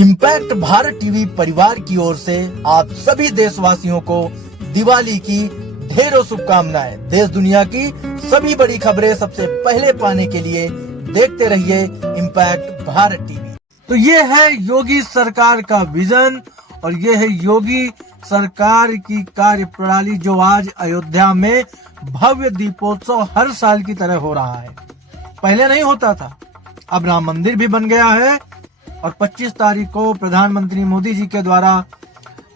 Impact Bharat TV परिवार की ओर से आप सभी देशवासियों को दिवाली की ढेरों शुभकामनाएं। देश दुनिया की सभी बड़ी खबरें सबसे पहले पाने के लिए देखते रहिए इम्पैक्ट भारत टीवी। तो ये है योगी सरकार का विजन और ये है योगी सरकार की कार्य प्रणाली, जो आज अयोध्या में भव्य दीपोत्सव हर साल की तरह हो रहा है। पहले नहीं होता था, अब राम मंदिर भी बन गया है और 25 तारीख को प्रधानमंत्री मोदी जी के द्वारा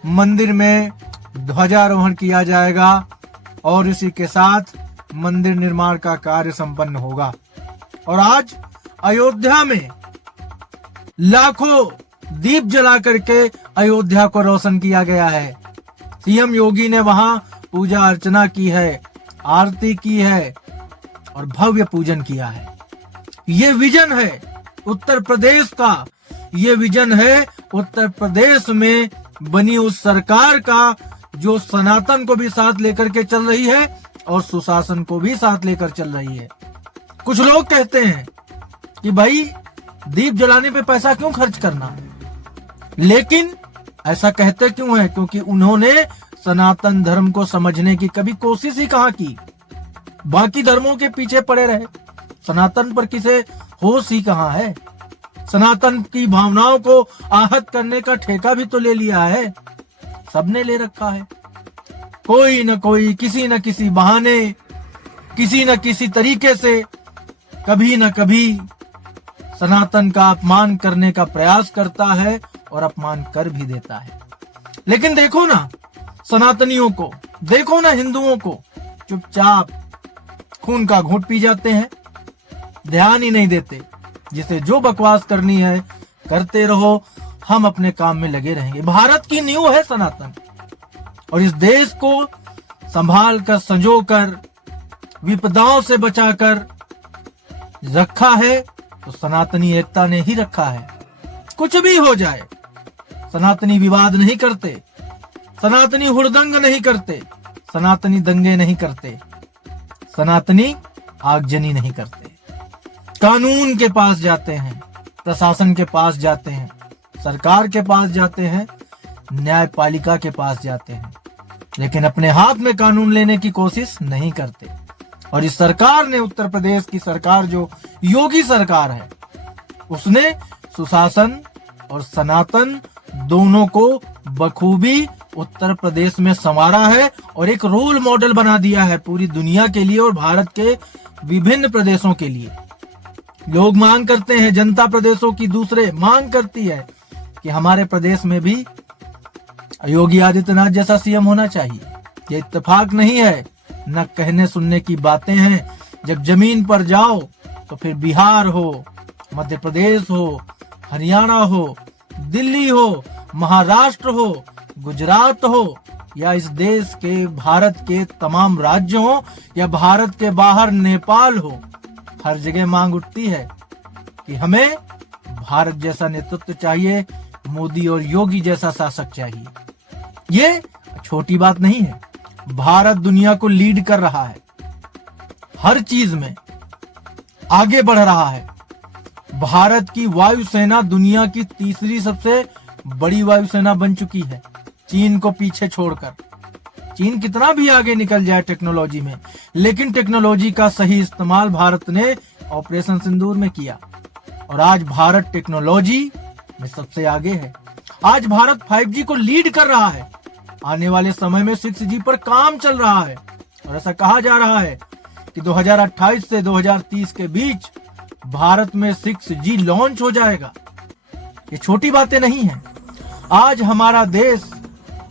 मंदिर में ध्वजारोहण किया जाएगा और इसी के साथ मंदिर निर्माण का कार्य संपन्न होगा। और आज अयोध्या में लाखों दीप जला करके अयोध्या को रोशन किया गया है। सीएम योगी ने वहां पूजा अर्चना की है, आरती की है और भव्य पूजन किया है। ये विजन है उत्तर प्रदेश का, ये विजन है उत्तर प्रदेश में बनी उस सरकार का जो सनातन को भी साथ लेकर के चल रही है और सुशासन को भी साथ लेकर चल रही है। कुछ लोग कहते हैं कि भाई दीप जलाने पे पैसा क्यों खर्च करना, लेकिन ऐसा कहते क्यों है? क्योंकि उन्होंने सनातन धर्म को समझने की कभी कोशिश ही कहाँ की। बाकी धर्मों के पीछे पड़े रहे, सनातन पर किसे होश ही कहाँ है। सनातन की भावनाओं को आहत करने का ठेका भी तो ले लिया है, सबने ले रखा है। कोई न कोई किसी न किसी बहाने, किसी न किसी तरीके से कभी न कभी सनातन का अपमान करने का प्रयास करता है और अपमान कर भी देता है। लेकिन देखो ना सनातनियों को, देखो ना हिंदुओं को, चुपचाप खून का घूंट पी जाते हैं, ध्यान ही नहीं देते। जिसे जो बकवास करनी है करते रहो, हम अपने काम में लगे रहेंगे। भारत की नींव है सनातन और इस देश को संभाल कर, संजो कर, विपदाओं से बचाकर रखा है तो सनातनी एकता ने ही रखा है। कुछ भी हो जाए, सनातनी विवाद नहीं करते, सनातनी हुड़दंग नहीं करते, सनातनी दंगे नहीं करते, सनातनी आगजनी नहीं करते। कानून के पास जाते हैं, प्रशासन के पास जाते हैं, सरकार के पास जाते हैं, न्यायपालिका के पास जाते हैं, लेकिन अपने हाथ में कानून लेने की कोशिश नहीं करते। और इस सरकार ने, उत्तर प्रदेश की सरकार जो योगी सरकार है, उसने सुशासन और सनातन दोनों को बखूबी उत्तर प्रदेश में संवारा है और एक रोल मॉडल बना दिया है पूरी दुनिया के लिए और भारत के विभिन्न प्रदेशों के लिए। लोग मांग करते हैं, जनता प्रदेशों की दूसरे मांग करती है कि हमारे प्रदेश में भी योगी आदित्यनाथ जैसा सीएम होना चाहिए। ये इत्तेफाक नहीं है, न कहने सुनने की बातें हैं। जब जमीन पर जाओ तो फिर बिहार हो, मध्य प्रदेश हो, हरियाणा हो, दिल्ली हो, महाराष्ट्र हो, गुजरात हो या इस देश के, भारत के तमाम राज्य हो या भारत के बाहर नेपाल हो, हर जगह मांग उठती है कि हमें भारत जैसा नेतृत्व चाहिए, मोदी और योगी जैसा शासक चाहिए। ये छोटी बात नहीं है। भारत दुनिया को लीड कर रहा है, हर चीज में आगे बढ़ रहा है। भारत की वायुसेना दुनिया की तीसरी सबसे बड़ी वायुसेना बन चुकी है, चीन को पीछे छोड़कर। चीन कितना भी आगे निकल जाए टेक्नोलॉजी में, लेकिन टेक्नोलॉजी का सही इस्तेमाल भारत ने ऑपरेशन सिंदूर में किया और आज भारत टेक्नोलॉजी में सबसे आगे है। आज भारत 5G को लीड कर रहा है। आने वाले समय में 6G पर काम चल रहा है और ऐसा कहा जा रहा है कि 2028 से 2030 के बीच भारत में 6G लॉन्च हो जाएगा। ये छोटी बातें नहीं है। आज हमारा देश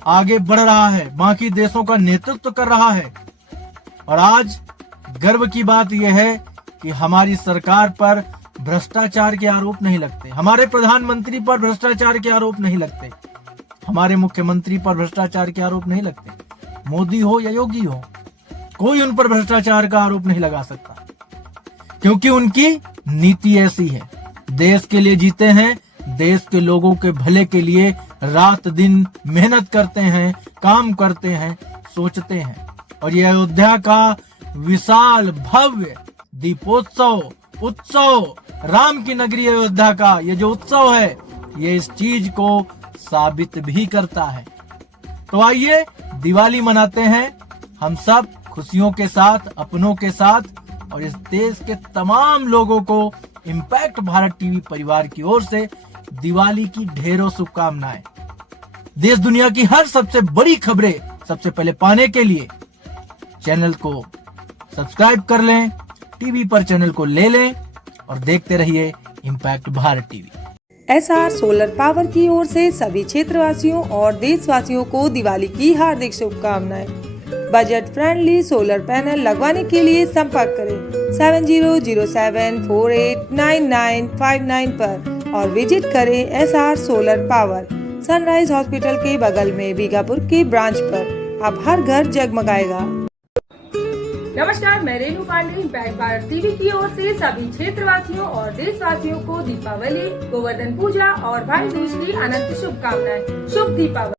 आगे बढ़ रहा है, बाकी देशों का नेतृत्व कर रहा है और आज गर्व की बात यह है कि हमारी सरकार पर भ्रष्टाचार के आरोप नहीं लगते, हमारे प्रधानमंत्री पर भ्रष्टाचार के आरोप नहीं लगते, हमारे मुख्यमंत्री पर भ्रष्टाचार के आरोप नहीं लगते। मोदी हो या योगी हो, कोई उन पर भ्रष्टाचार का आरोप नहीं लगा सकता, क्योंकि उनकी नीति ऐसी है। देश के लिए जीते हैं, देश के लोगों के भले के लिए रात दिन मेहनत करते हैं, काम करते हैं, सोचते हैं। और ये अयोध्या का विशाल भव्य दीपोत्सव उत्सव, राम की नगरी अयोध्या का ये जो उत्सव है, ये इस चीज को साबित भी करता है। तो आइए दिवाली मनाते हैं हम सब खुशियों के साथ, अपनों के साथ, और इस देश के तमाम लोगों को इम्पैक्ट भारत टीवी परिवार की ओर से दिवाली की ढेरों शुभकामनाएं। देश दुनिया की हर सबसे बड़ी खबरें सबसे पहले पाने के लिए चैनल को सब्सक्राइब कर लें, टीवी पर चैनल को ले लें और देखते रहिए impact Bharat TV. SR solar power की ओर से सभी क्षेत्रवासियों और देशवासियों को दिवाली की हार्दिक शुभकामनाएं। बजट फ्रेंडली सोलर पैनल लगवाने के लिए संपर्क करें 7007489959 पर और विजिट करें SR solar power, sunrise hospital के बगल में बीगापुर के ब्रांच पर। अब हर घर जगमगाएगा। नमस्कार, मैं रेणु पांडे इम्पैक्ट भारत टीवी की ओर से सभी क्षेत्रवासियों और देशवासियों को दीपावली, गोवर्धन पूजा और भाई दूज की अनंत शुभकामनाएं। शुभ दीपावली।